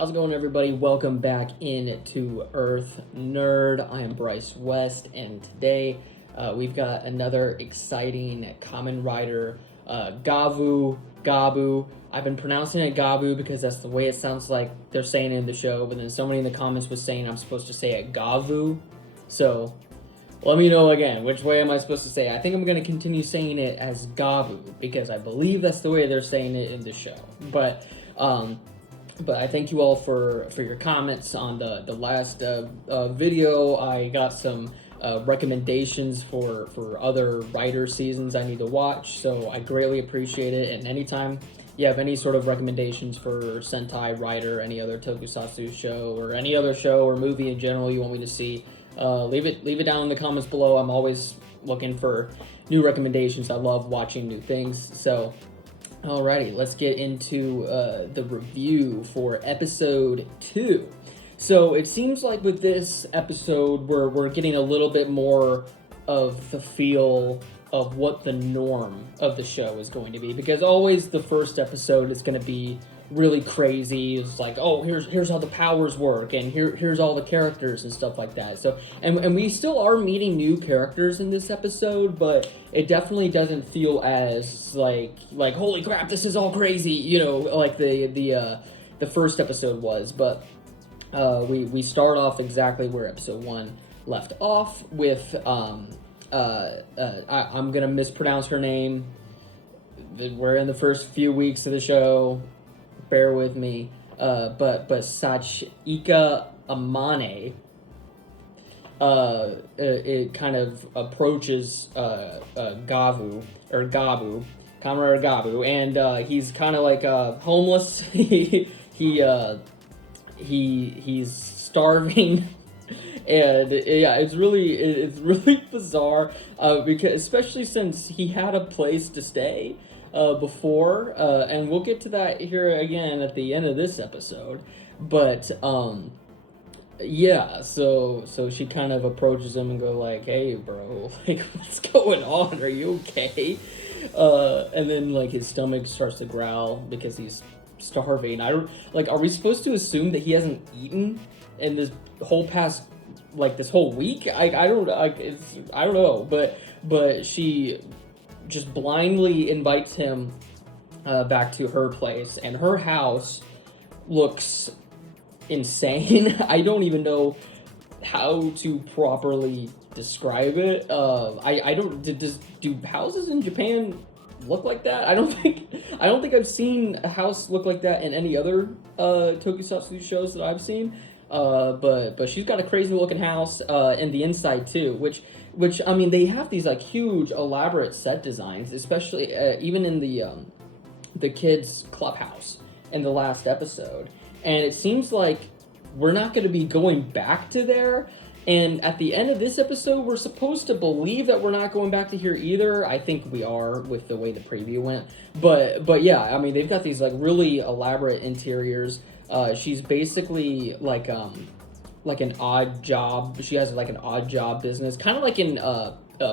How's it going, everybody? Welcome back into Earth Nerd. I am Bryce West, and today we've got another exciting Kamen Rider Gavv. I've been pronouncing it Gavv because that's the way it sounds like they're saying it in the show, but then somebody in the comments was saying I'm supposed to say it Gavv. So let me know again, which way am I supposed to say it? I think I'm going to continue saying it as Gavv because I believe that's the way they're saying it in the show. But I thank you all for your comments on the last video. I got some recommendations for other Rider seasons I need to watch, so I greatly appreciate it. And anytime you have any sort of recommendations for Sentai, Rider, any other tokusatsu show, or any other show or movie in general you want me to see, leave it down in the comments below. I'm always looking for new recommendations. I love watching new things. So alrighty, let's get into the review for episode 2. So it seems like with this episode, we're getting a little bit more of the feel of what the norm of the show is going to be, because always the first episode is going to be really crazy. It's like, oh, here's how the powers work, and here's all the characters and stuff like that. So and we still are meeting new characters in this episode, but it definitely doesn't feel as like holy crap, this is all crazy, like the first episode was. But we start off exactly where episode 1 left off with I'm gonna mispronounce her name. We're in the first few weeks of the show. Bear with me, but Sachika Amane, it kind of approaches Kamen Rider Gavv, and he's kind of like homeless. He's starving, and yeah, it's really bizarre, because especially since he had a place to stay before, and we'll get to that here again at the end of this episode. But yeah, so she kind of approaches him and go like, hey bro, like, what's going on, are you okay? And then like his stomach starts to growl because he's starving. I don't, like, are we supposed to assume that he hasn't eaten in this whole past, like, this whole week? I don't know, but she just blindly invites him back to her place, and her house looks insane. I don't even know how to properly describe it. I don't, do houses in Japan look like that? I don't think I've seen a house look like that in any other tokusatsu shows that I've seen. But she's got a crazy looking house, and the inside too, which I mean, they have these like huge elaborate set designs, especially even in the kids clubhouse in the last episode. And it seems like we're not going to be going back to there. And at the end of this episode, we're supposed to believe that we're not going back to here either. I think we are with the way the preview went. But yeah, I mean, they've got these like really elaborate interiors. She's basically like an odd job. She has like an odd job business, kind of like in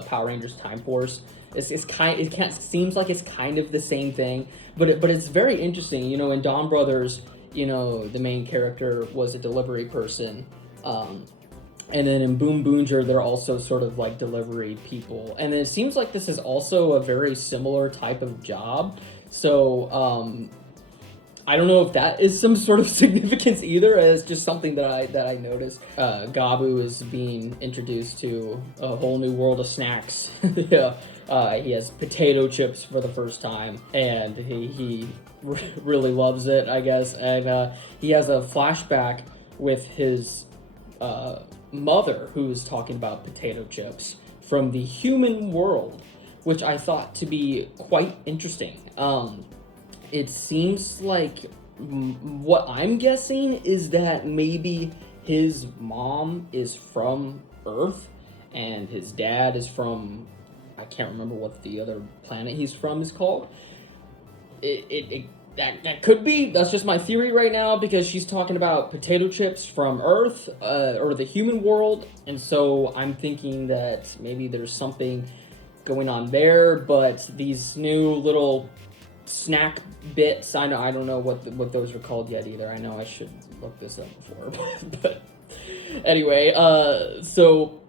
Power Rangers Time Force. Seems like it's kind of the same thing, but it's very interesting. In Dawn Brothers, the main character was a delivery person. And then in Boom Boonger, they're also sort of like delivery people. And then it seems like this is also a very similar type of job. So I don't know if that is some sort of significance either, as just something that I noticed. Gavv is being introduced to a whole new world of snacks. Yeah. He has potato chips for the first time, and he really loves it, I guess. And he has a flashback with his mother, who's talking about potato chips from the human world, which I thought to be quite interesting. It seems like what I'm guessing is that maybe his mom is from Earth and his dad is from, I can't remember what the other planet he's from is called. That could be. That's just my theory right now, because she's talking about potato chips from Earth, or the human world, and so I'm thinking that maybe there's something going on there. But these new little snack bits. I don't know what those are called yet either. I know I should look this up before, but anyway, so.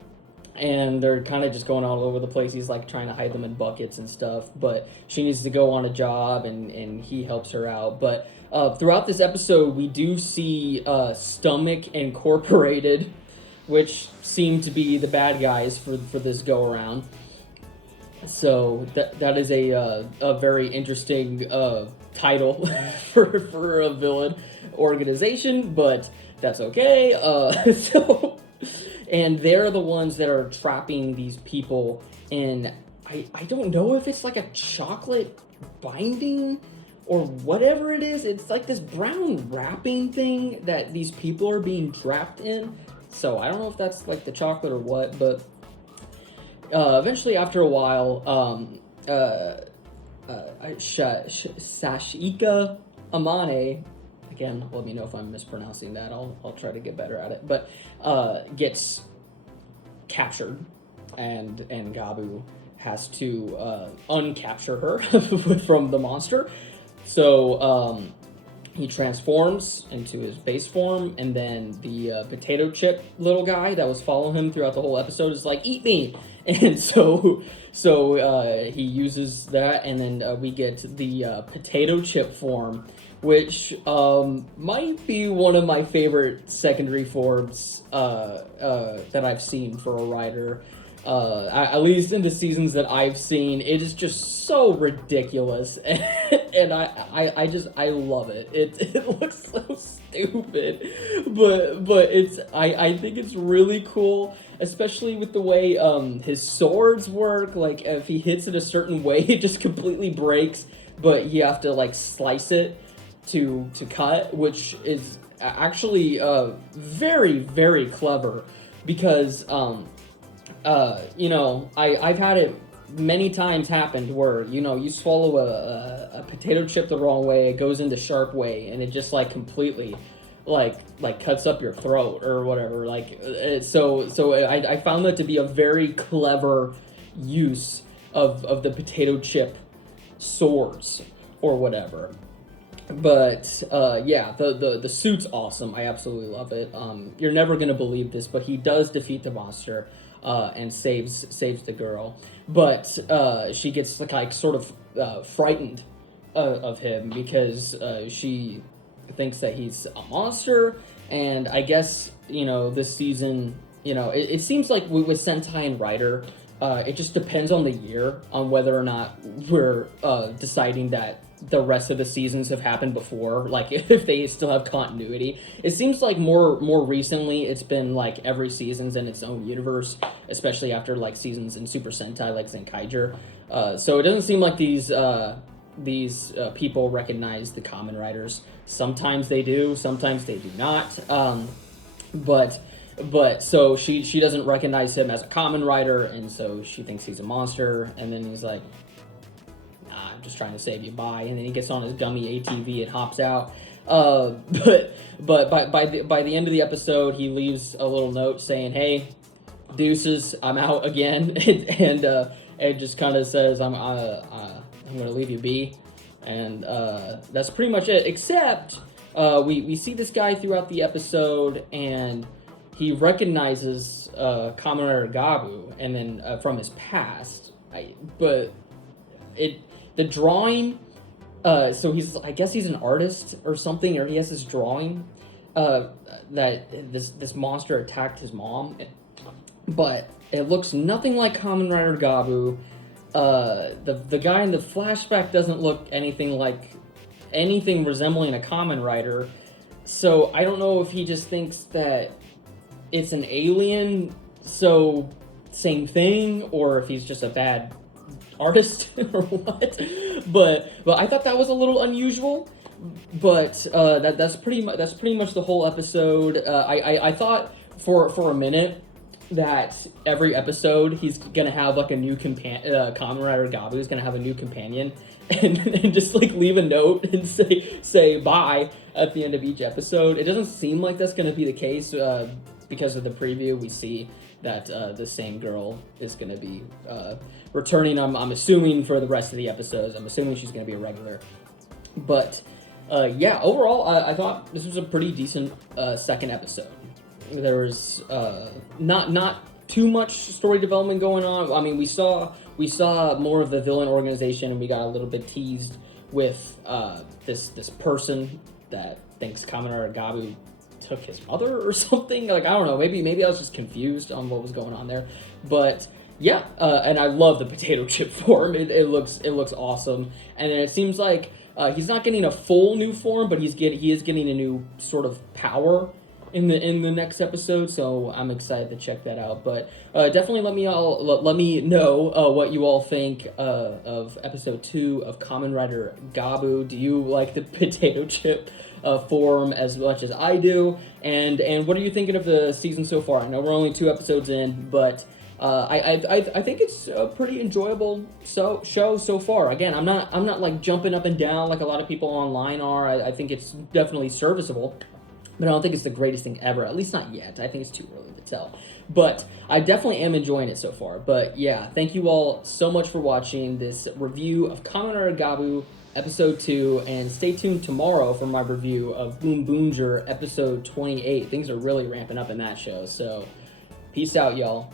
And they're kind of just going all over the place. He's like trying to hide them in buckets and stuff, but she needs to go on a job, and he helps her out. But throughout this episode, we do see Stomach Incorporated, which seem to be the bad guys for this go around. So that is a very interesting title for a villain organization, but that's okay. So. And they're the ones that are trapping these people in, I don't know if it's like a chocolate binding or whatever it is. It's like this brown wrapping thing that these people are being trapped in. So I don't know if that's like the chocolate or what, but eventually after a while, Sashika Amane, again, let me know if I'm mispronouncing that. I'll try to get better at it. But gets captured, and Gavv has to uncapture her from the monster. So he transforms into his base form, and then the potato chip little guy that was following him throughout the whole episode is like, "Eat me!" And so he uses that, and then we get the potato chip form, which might be one of my favorite secondary forms that I've seen for a rider. At least in the seasons that I've seen, it is just so ridiculous, and I love it. It looks so stupid, but I think it's really cool, especially with the way his swords work. Like if he hits it a certain way, it just completely breaks, but you have to like slice it to cut, which is actually very, very clever, because I've had it many times happened where you swallow a potato chip the wrong way, it goes into sharp way, and it just like completely like cuts up your throat or whatever. So I found that to be a very clever use of the potato chip swords or whatever. But yeah, the suit's awesome. I absolutely love it. You're never gonna believe this, but he does defeat the monster and saves the girl. But she gets like sort of frightened of him because she thinks that he's a monster. And I guess this season, it seems like with Sentai and Rider, it just depends on the year on whether or not we're deciding that the rest of the seasons have happened before, like if they still have continuity. It seems like more recently it's been like every season's in its own universe, especially after like seasons in Super Sentai like Zenkaiger. So it doesn't seem like these people recognize the Kamen Riders. Sometimes they do, sometimes they do not. But so she doesn't recognize him as a Kamen Rider, and so she thinks he's a monster, and then he's like, I'm just trying to save you, bye. And then he gets on his gummy ATV and hops out. But by the end of the episode, he leaves a little note saying, "Hey, deuces, I'm out again," and just kind of says, "I'm gonna leave you be," and that's pretty much it. Except we see this guy throughout the episode, and he recognizes Kamen Rider Gavv, and then from his past, the drawing, so I guess he's an artist or something, or he has this drawing that this monster attacked his mom, but it looks nothing like Kamen Rider Gavv. The guy in the flashback doesn't look anything resembling a Kamen Rider, so I don't know if he just thinks that it's an alien, so same thing, or if he's just a bad artist or what. But I thought that was a little unusual. But that's pretty much the whole episode. I thought for a minute that every episode he's gonna have like a new Kamen Rider Gavv is gonna have a new companion, and just like leave a note and say bye at the end of each episode. It doesn't seem like that's gonna be the case because of the preview. We see that the same girl is going to be returning. I'm assuming for the rest of the episodes. I'm assuming she's going to be a regular. But yeah, overall, I thought this was a pretty decent second episode. There was not too much story development going on. I mean, we saw more of the villain organization, and we got a little bit teased with this person that thinks Kamen Rider Gavv took his mother or something. Like, I don't know. Maybe I was just confused on what was going on there. But yeah, and I love the potato chip form. It looks awesome. And then it seems like he's not getting a full new form, but he is getting a new sort of power in the next episode. So I'm excited to check that out. But definitely let me know what you all think of episode 2 of Kamen Rider Gavv. Do you like the potato chip form as much as I do? And what are you thinking of the season so far? I know we're only 2 episodes in, but I think it's a pretty enjoyable show so far. Again, I'm not like jumping up and down like a lot of people online are. I think it's definitely serviceable, but I don't think it's the greatest thing ever. At least not yet. I think it's too early to tell. But I definitely am enjoying it so far. But yeah, thank you all so much for watching this review of Kamen Rider Gavv episode 2, and stay tuned tomorrow for my review of Boom Boonger episode 28. Things are really ramping up in that show. So peace out, y'all.